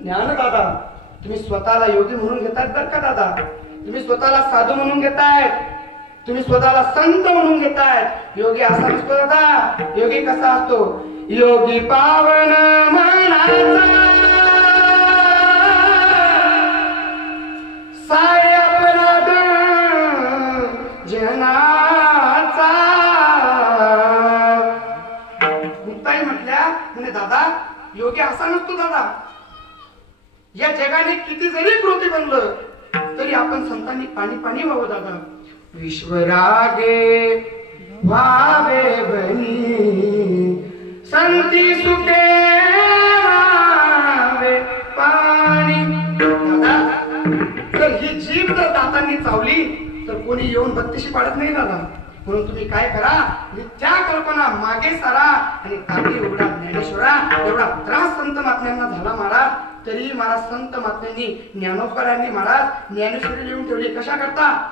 ज्ञान दादा, तुम्ही स्वतःला योगी म्हणून घेतायत बर का दादा. तुम्ही स्वतःला साधू म्हणून घेतायत, तुम्ही स्वतःला संत म्हणून घेतायत. योगी असा नसतो दादा. योगी कसा असतो? योगी पावन मनाचा, साय अपराध जनाचा. मुक्ताई म्हटल्या म्हणे दादा, योगी असा नसतो दादा. या जगाने किती जरी कृती बनलं तरी आपण संतांनी पाणी पाणी व्हावं दादा. विश्वरागे व्हावे बनी, संती सुखे व्हावे पाणी. दादा, तर ही जीभ जर दातांनी चावली तर कोणी येऊन बत्तीशी पाडत नाही दादा. म्हणून तुम्ही काय करा, मिथ्या कल्पना मागे सारा आणि ताती उघडा ज्ञानेश्वरा. एवढा त्रास संत महात्म्यांना झाला महाराज, तरी महाराज संत महात्म्यांनी, ज्ञानोबरायांनी महाराज ज्ञानेश्वरी लिहून ठेवली. कशा करता?